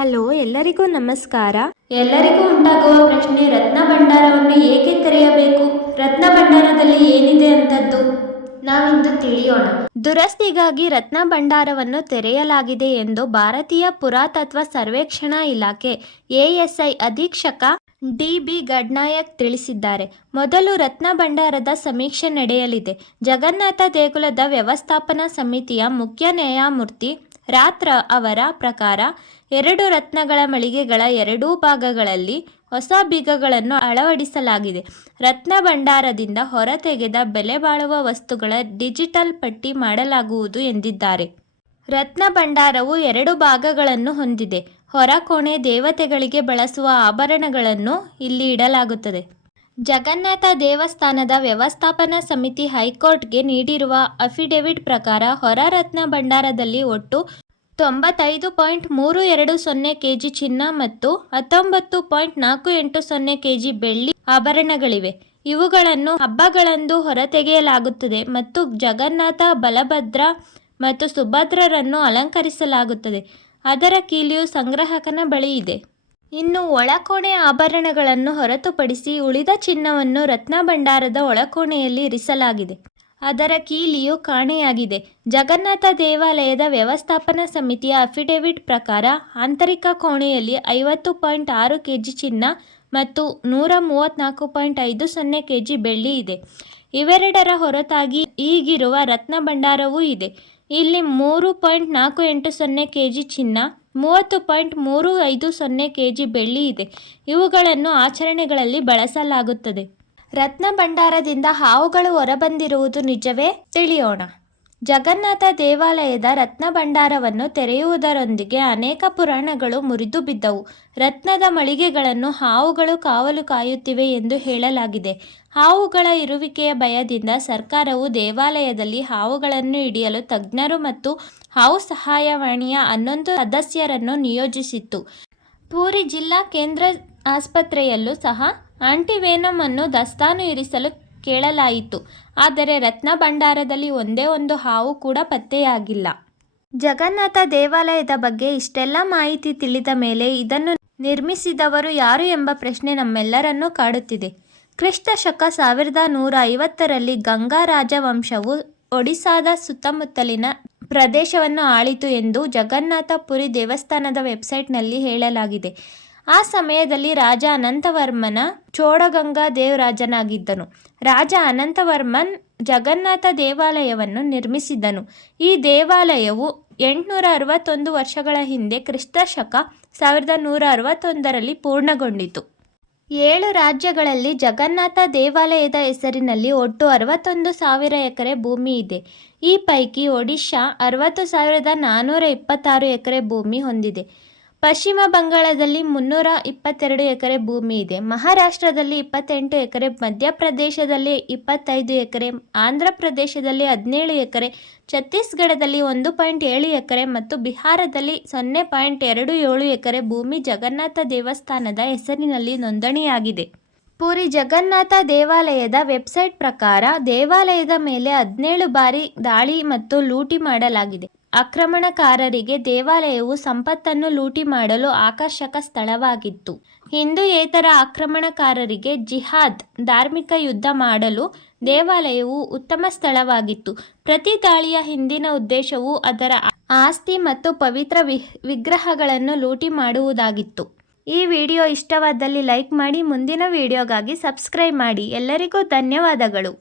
Hello, ಎಲ್ಲರಿಗೂ ನಮಸ್ಕಾರ. ಎಲ್ಲರಿಗೂ ಉಂಟಾಗುವ ಪ್ರಶ್ನೆ, ರತ್ನ ಭಂಡಾರವನ್ನು ಏಕೆ ತೆರೆಯಬೇಕು? ರತ್ನ ಭಂಡಾರದಲ್ಲಿ ಏನಿದೆ ಅಂತದ್ದು ನಾವಿಂದು ತಿಳಿಯೋಣ. ದುರಸ್ತಿಗಾಗಿ ರತ್ನ ಭಂಡಾರವನ್ನು ತೆರೆಯಲಾಗಿದೆ ಎಂದು ಭಾರತೀಯ ಪುರಾತತ್ವ ಸರ್ವೇಕ್ಷಣಾ ಇಲಾಖೆ ಎಎಸ್ಐ ಅಧೀಕ್ಷಕ ಡಿ.ಬಿ. ಗಡ್ನಾಯಕ್ ತಿಳಿಸಿದ್ದಾರೆ. ಮೊದಲು ರತ್ನ ಭಂಡಾರದ ಸಮೀಕ್ಷೆ ನಡೆಯಲಿದೆ. ಜಗನ್ನಾಥ ದೇಗುಲದ ವ್ಯವಸ್ಥಾಪನಾ ಸಮಿತಿಯ ಮುಖ್ಯ ನ್ಯಾಯಮೂರ್ತಿ ರಾತ್ರ ಅವರ ಪ್ರಕಾರ 2 ರತ್ನಗಳ ಮಳಿಗೆಗಳ ಎರಡೂ ಭಾಗಗಳಲ್ಲಿ ಹೊಸ ಬೀಗಗಳನ್ನು ಅಳವಡಿಸಲಾಗಿದೆ. ರತ್ನ ಭಂಡಾರದಿಂದ ಹೊರತೆಗೆದ ಬೆಲೆ ಬಾಳುವ ವಸ್ತುಗಳ ಡಿಜಿಟಲ್ ಪಟ್ಟಿ ಮಾಡಲಾಗುವುದು ಎಂದಿದ್ದಾರೆ. ರತ್ನ ಭಂಡಾರವು 2 ಭಾಗಗಳನ್ನು ಹೊಂದಿದೆ. ಹೊರಕೋಣೆ ದೇವತೆಗಳಿಗೆ ಬಳಸುವ ಆಭರಣಗಳನ್ನು ಇಲ್ಲಿ ಇಡಲಾಗುತ್ತದೆ. ಜಗನ್ನಾಥ ದೇವಸ್ಥಾನದ ವ್ಯವಸ್ಥಾಪನಾ ಸಮಿತಿ ಹೈಕೋರ್ಟ್ಗೆ ನೀಡಿರುವ ಅಫಿಡವಿಟ್ ಪ್ರಕಾರ ಹೊರ ರತ್ನ ಭಂಡಾರದಲ್ಲಿ ಒಟ್ಟು 95.320 ಕೆಜಿ ಚಿನ್ನ ಮತ್ತು 19.480 ಕೆಜಿ ಬೆಳ್ಳಿ ಆಭರಣಗಳಿವೆ. ಇವುಗಳನ್ನು ಹಬ್ಬಗಳಂದು ಹೊರತೆಗೆಯಲಾಗುತ್ತದೆ ಮತ್ತು ಜಗನ್ನಾಥ, ಬಲಭದ್ರ ಮತ್ತು ಸುಭದ್ರರನ್ನು ಅಲಂಕರಿಸಲಾಗುತ್ತದೆ. ಅದರ ಕೀಲಿಯು ಸಂಗ್ರಾಹಕನ ಬಳಿ ಇದೆ. ಇನ್ನು ಒಳಕೋಣೆ ಆಭರಣಗಳನ್ನು ಹೊರತುಪಡಿಸಿ ಉಳಿದ ಚಿನ್ನವನ್ನು ರತ್ನ ಭಂಡಾರದ ಒಳಕೋಣೆಯಲ್ಲಿ ಇರಿಸಲಾಗಿದೆ. ಅದರ ಕೀಲಿಯು ಕಾಣೆಯಾಗಿದೆ. ಜಗನ್ನಾಥ ದೇವಾಲಯದ ವ್ಯವಸ್ಥಾಪನಾ ಸಮಿತಿಯ ಅಫಿಡವಿಟ್ ಪ್ರಕಾರ ಆಂತರಿಕ ಕೋಣೆಯಲ್ಲಿ 50.6 ಕೆಜಿ ಚಿನ್ನ ಮತ್ತು 134.50 ಕೆಜಿ ಬೆಳ್ಳಿ ಇದೆ. ಇವೆರಡರ ಹೊರತಾಗಿ ಈಗಿರುವ ರತ್ನ ಭಂಡಾರವೂ ಇದೆ. ಇಲ್ಲಿ 3.480 ಕೆಜಿ ಚಿನ್ನ, 30.350 ಕೆಜಿ ಬೆಳ್ಳಿ ಇದೆ. ಇವುಗಳನ್ನು ಆಚರಣೆಗಳಲ್ಲಿ ಬಳಸಲಾಗುತ್ತದೆ. ರತ್ನ ಭಂಡಾರದಿಂದ ಹಾವುಗಳು ಹೊರಬಂದಿರುವುದು ನಿಜವೇ? ತಿಳಿಯೋಣ. ಜಗನ್ನಾಥ ದೇವಾಲಯದ ರತ್ನ ಭಂಡಾರವನ್ನು ತೆರೆಯುವುದರೊಂದಿಗೆ ಅನೇಕ ಪುರಾಣಗಳು ಮುರಿದು ಬಿದ್ದವು. ರತ್ನದ ಮಳಿಗೆಗಳನ್ನು ಹಾವುಗಳು ಕಾವಲು ಕಾಯುತ್ತಿವೆ ಎಂದು ಹೇಳಲಾಗಿದೆ. ಹಾವುಗಳ ಇರುವಿಕೆಯ ಭಯದಿಂದ ಸರ್ಕಾರವು ದೇವಾಲಯದಲ್ಲಿ ಹಾವುಗಳನ್ನು ಹಿಡಿಯಲು ತಜ್ಞರು ಮತ್ತು ಹಾವು ಸಹಾಯವಾಣಿಯ 11 ಸದಸ್ಯರನ್ನು ನಿಯೋಜಿಸಿತ್ತು. ಪೂರಿ ಜಿಲ್ಲಾ ಕೇಂದ್ರ ಆಸ್ಪತ್ರೆಯಲ್ಲೂ ಸಹ ಆಂಟಿವೆನಮ್ ಅನ್ನು ದಾಸ್ತಾನು ಇರಿಸಲು ಕೇಳಲಾಯಿತು. ಆದರೆ ರತ್ನ ಭಂಡಾರದಲ್ಲಿ ಒಂದೇ ಒಂದು ಹಾವು ಕೂಡ ಪತ್ತೆಯಾಗಿಲ್ಲ. ಜಗನ್ನಾಥ ದೇವಾಲಯದ ಬಗ್ಗೆ ಇಷ್ಟೆಲ್ಲ ಮಾಹಿತಿ ತಿಳಿದ ಮೇಲೆ ಇದನ್ನು ನಿರ್ಮಿಸಿದವರು ಯಾರು ಎಂಬ ಪ್ರಶ್ನೆ ನಮ್ಮೆಲ್ಲರನ್ನೂ ಕಾಡುತ್ತಿದೆ. ಕ್ರಿಸ್ತ ಶಕ 1150ರಲ್ಲಿ ಗಂಗಾ ರಾಜವಂಶವು ಒಡಿಸ್ಸಾದ ಸುತ್ತಮುತ್ತಲಿನ ಪ್ರದೇಶವನ್ನು ಆಳಿತು ಎಂದು ಜಗನ್ನಾಥ ಪುರಿ ದೇವಸ್ಥಾನದ ವೆಬ್ಸೈಟ್ನಲ್ಲಿ ಹೇಳಲಾಗಿದೆ. ಆ ಸಮಯದಲ್ಲಿ ರಾಜ ಅನಂತವರ್ಮನ ಚೋಡಗಂಗಾ ದೇವರಾಜನಾಗಿದ್ದನು. ರಾಜ ಅನಂತವರ್ಮನ್ ಜಗನ್ನಾಥ ದೇವಾಲಯವನ್ನು ನಿರ್ಮಿಸಿದನು. ಈ ದೇವಾಲಯವು 861 ವರ್ಷಗಳ ಹಿಂದೆ ಕ್ರಿಸ್ತ ಶಕ 1161ರಲ್ಲಿ ಪೂರ್ಣಗೊಂಡಿತು. 7 ರಾಜ್ಯಗಳಲ್ಲಿ ಜಗನ್ನಾಥ ದೇವಾಲಯದ ಹೆಸರಿನಲ್ಲಿ ಒಟ್ಟು 61,000 ಎಕರೆ ಭೂಮಿ ಇದೆ. ಈ ಪೈಕಿ ಒಡಿಶಾ 60,426 ಎಕರೆ ಭೂಮಿ ಹೊಂದಿದೆ. ಪಶ್ಚಿಮ ಬಂಗಾಳದಲ್ಲಿ 322 ಎಕರೆ ಭೂಮಿ ಇದೆ. ಮಹಾರಾಷ್ಟ್ರದಲ್ಲಿ 28 ಎಕರೆ, ಮಧ್ಯಪ್ರದೇಶದಲ್ಲಿ 25 ಎಕರೆ, ಆಂಧ್ರ ಪ್ರದೇಶದಲ್ಲಿ 17 ಎಕರೆ, ಛತ್ತೀಸ್ಗಢದಲ್ಲಿ 1.7 ಎಕರೆ ಮತ್ತು ಬಿಹಾರದಲ್ಲಿ 0.27 ಎಕರೆ ಭೂಮಿ ಜಗನ್ನಾಥ ದೇವಸ್ಥಾನದ ಹೆಸರಿನಲ್ಲಿ ನೋಂದಣಿಯಾಗಿದೆ. ಪುರಿ ಜಗನ್ನಾಥ ದೇವಾಲಯದ ವೆಬ್ಸೈಟ್ ಪ್ರಕಾರ ದೇವಾಲಯದ ಮೇಲೆ 17 ಬಾರಿ ದಾಳಿ ಮತ್ತು ಲೂಟಿ ಮಾಡಲಾಗಿದೆ. ಆಕ್ರಮಣಕಾರರಿಗೆ ದೇವಾಲಯವು ಸಂಪತ್ತನ್ನು ಲೂಟಿ ಮಾಡಲು ಆಕರ್ಷಕ ಸ್ಥಳವಾಗಿತ್ತು. ಹಿಂದೂಯೇತರ ಆಕ್ರಮಣಕಾರರಿಗೆ ಜಿಹಾದ್, ಧಾರ್ಮಿಕ ಯುದ್ಧ ಮಾಡಲು ದೇವಾಲಯವು ಉತ್ತಮ ಸ್ಥಳವಾಗಿತ್ತು. ಪ್ರತಿ ದಾಳಿಯ ಹಿಂದಿನ ಉದ್ದೇಶವು ಅದರ ಆಸ್ತಿ ಮತ್ತು ಪವಿತ್ರ ವಿಗ್ರಹಗಳನ್ನು ಲೂಟಿ ಮಾಡುವುದಾಗಿತ್ತು. ಈ ವಿಡಿಯೋ ಇಷ್ಟವಾದಲ್ಲಿ ಲೈಕ್ ಮಾಡಿ. ಮುಂದಿನ ವಿಡಿಯೋಗಾಗಿ ಸಬ್ಸ್ಕ್ರೈಬ್ ಮಾಡಿ. ಎಲ್ಲರಿಗೂ ಧನ್ಯವಾದಗಳು.